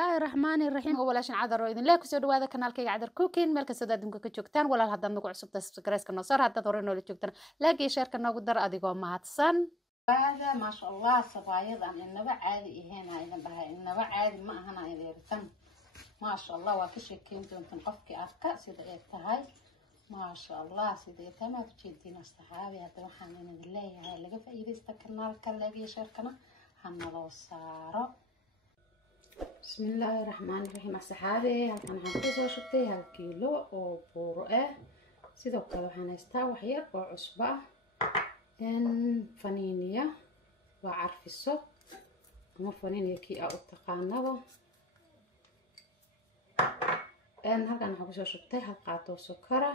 الرحمن الرحيم ولا شن عذر إذن لا كسر هذا كنال كي عذر كوكين ملك سداد دمك كجوكتان ولا هذا نقول عصب تسكريس كنا صار هذا دورنا اللي جوكتان لاقي شركة نقدر أديكم مع تصن هذا ما شاء الله صبايض عن النبع عادي هنا إذا بها النبع عادي ما هنا إذا رسم ما شاء الله وكش كنت نقفك أفكار سيدة هاي ما شاء الله سيدة ما بتجدين الصحابي هذا وحنا نلاقي هاي اللي فإذا استكنا الكلاقي شركنا حنا صاروا بسم الله الرحمن الرحيم الصحابي هلكن waxaan ku soo shubtay 1 kiilo oo buur ah sidoo kale waxaan haystaa wax yar oo cusbo ah faniiniya waa carfiso ama faniiniya kii aad u taqaanaba halkan waxaan ku soo shubtay 1 qaado sokora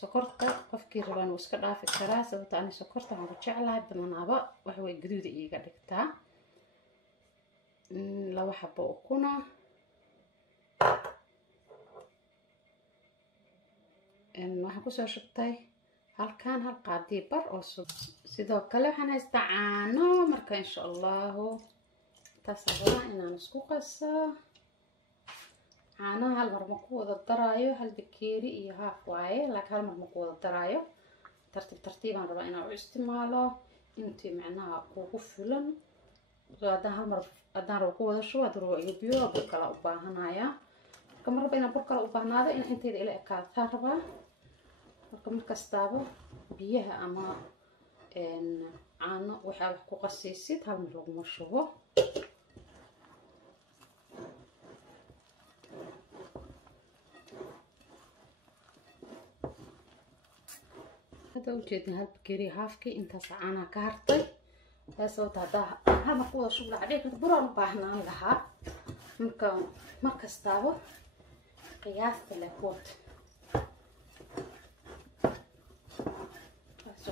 sokorta qofkii rabaan uu iska dhaafi karaa sababtoo ah sokorta waxaan ku jeclahay badanaaba wax way gaduud iiga dhigtaa laba xabo ukuna waxaan ku soo shubtay halkan 1 qaadi bar oo sidoo kale waxaan haystaa caano marka insha Allah tasawira inaan isku qaso caanaha hal mar ma ku wada daraayo hal bakeeri iyo haaf waaye laakiin hal mar ma ku wada daraayo tartiib aan rabaa inaan u isticmaalo intii macnaha ugu filan hal mar adaan rabo ku wada shubo haduu iyo biyo bur kala u baahanaya marka mar bayna bur kala u baahnaado in inteeda ila ekaataa rabaa marka markastaaba biyaha ama caano waxa wax ku qasaysid hal mar lagu shubo hada u jeedin hal bakeeri haafkii intaas caanaha ka hartay sababta hada ma ku wada shubo dhacday buraan u baahnaan lahaa markastaaba qiyaasta la quud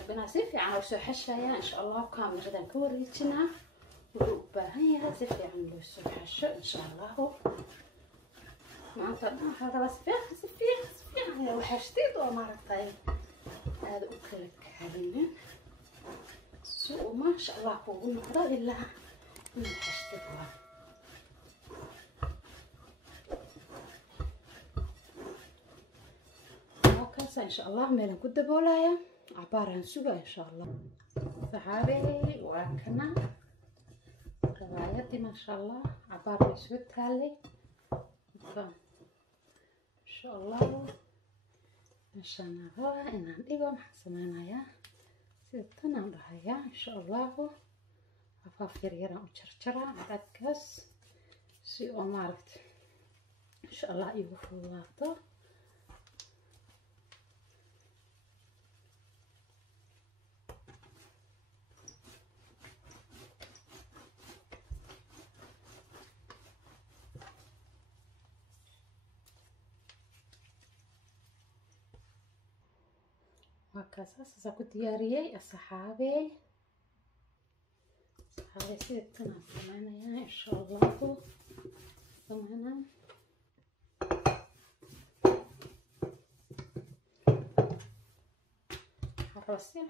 بنا سيفي عن وسو حشايا إن شاء الله كامل غدا كوريتنا وباهيها سيفي عن وسو حشا إن شاء الله ما أنت هذا بس سيفي وحشتي وما رتاي هذا أكلك هذين سو ما شاء الله قوي نقدر إلا من حشتي وكاسة إن شاء الله ميلان كده بولايا عبارة سوى إن شاء الله صحابي وكنا روايتي ما شاء الله عبارة سوى تالي إن شاء الله عشان هو إن عنديهم حسنانا يا سيدتنا عندها إن شاء الله عفافير يرى وشرشرة عدد كاس سي أمارت إن شاء الله يوفوا الله وكاسة ساكو دياريي الصحابي سيدتنا سمعنا إن شاء الله سمعنا حرصي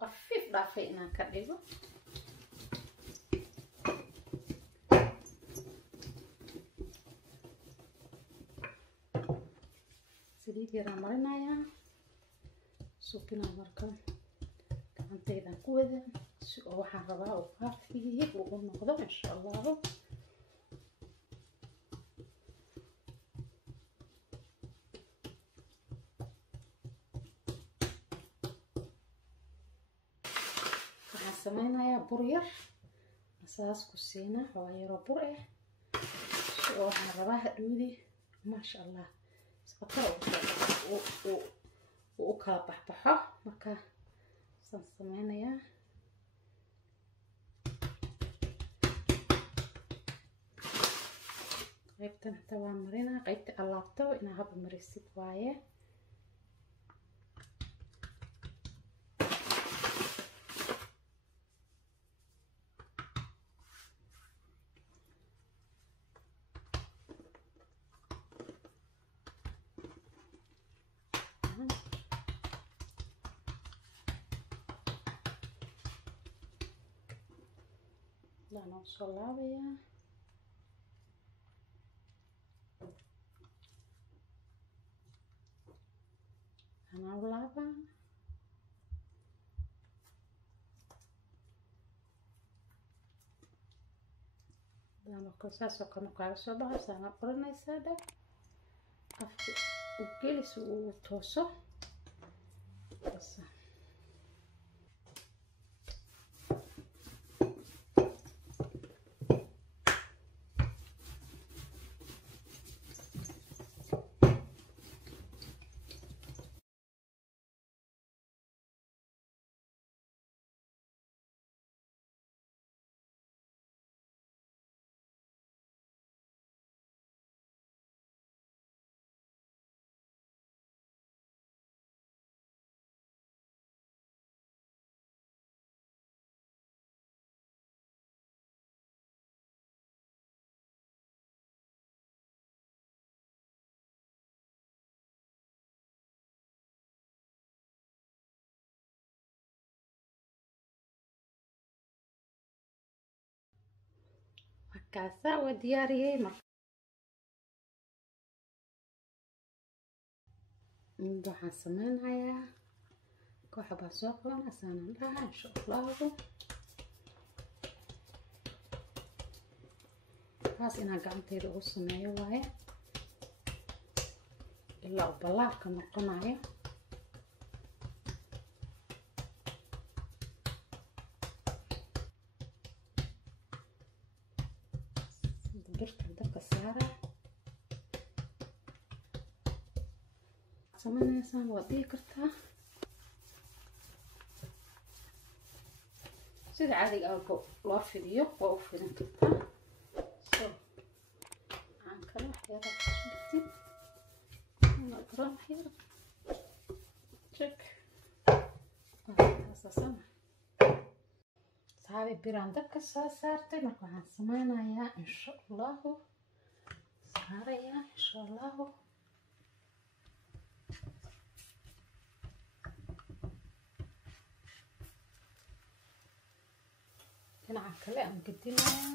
خفيف ضعفينا كديبو سيدي رامرنا سوكنا مركب كانت إذا كوذا سو حربا وخفيف ونقدر إن شاء الله سمينا يا برير أساس كسينا حوالي برئة سو حربا هدودي ما شاء الله سبقا وكلا بحبحه marka san sameynaya qaybtan taa marina qaybta alaabta ina hab marisid waaye لا نوصل لابيا أنا كوساس وكم كارس وبحس أنا قرنا يساعدك أفكي وجلس وتوسع بس هكذا ودياري waxaan sameynayaa koox baa soo qaban asaanan dhaha insha allahu taas inaan gacanteyda ugu sameeyo waaye ilaa uu ballaarka noqonayo birta dabka saara sameynaysan waad dhigi kartaa sida caadiga ah loo fidiyo waa u fidin kartaa so aan kala waxyaaba kasugtid una garan waxyaaba check asasana sahabi biraan dabka soo saartay marka waxaan sameynayaa insha allahu saarayaa insha allahu dhinaca kale aan gedinayaa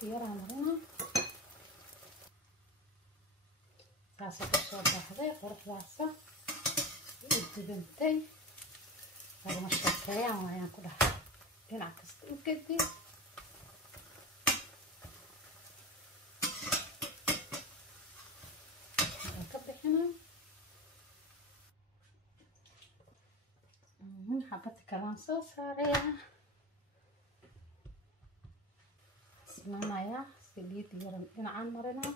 diyaaraa marina saasa kusoo baxday quruxdaasa u dubantay lagama sheekeeyaan waayaan ku dhahay dhinac kasta u gedi xabadka kalaan soo saarayaa ismaanayaa saliid yaran dhinacaan marinaa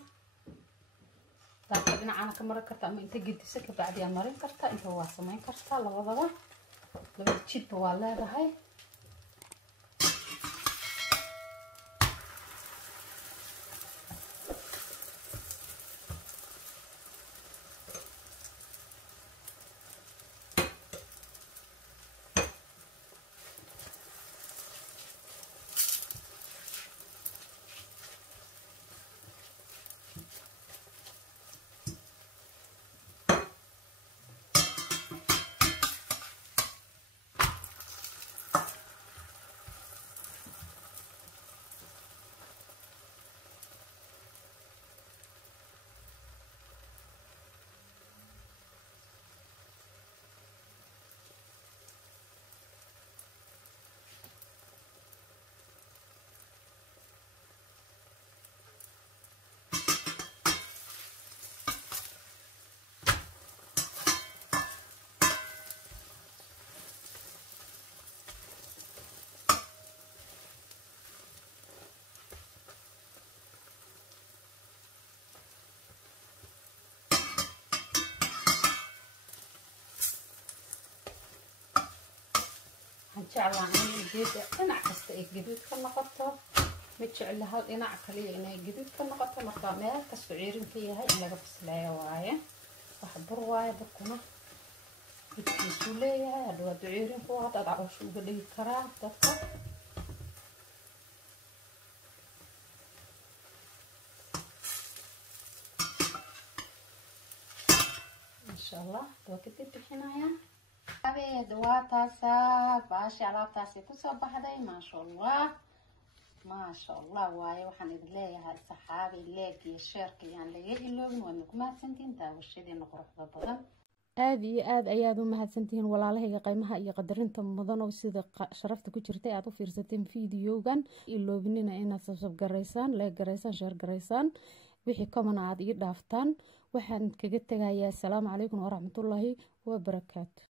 daabka dhinacana ka marin kartaa ama inta gedisa kabacdi aa marin kartaa inta waa sameyn kartaa labadaba labada jidba waa leedahay jeclaan in geedka dhinac kasta ay gaduud ka noqoto ma jecla hal dhinac kaliya inay gaduud ka noqoto marka meel kasta ciirin ka yahay in laga bislayo waaye wax bur waaye burkuna midkiisu leeyahay hadda waa ciirin ku wada caloosha uga dhigi karaa dadka insha allah waa kadib bixinayaa هذه دواتاسا باشي على تاسي كسو بحدي ما شاء الله ما شاء الله واي وحن إدليها الصحابي اللي الشركة يعني اللي يلوغن ومكما سنتين تاوشيدي نقرح ببضل aada iyo aada ayaad u mahadsantihiin walaalahayga qiimaha iyo qadarinta mudan oo sida sharafta ku jirtay aad u fiirsateen fiidiyogan iloobinina inaad sabsab garaysaan leeg garaysaan sheer garaysaan wixii kamana aad ii dhaaftaan waxaan kaga tegayaa asalaamu calaykum waraxmatullaahi wabarakaatu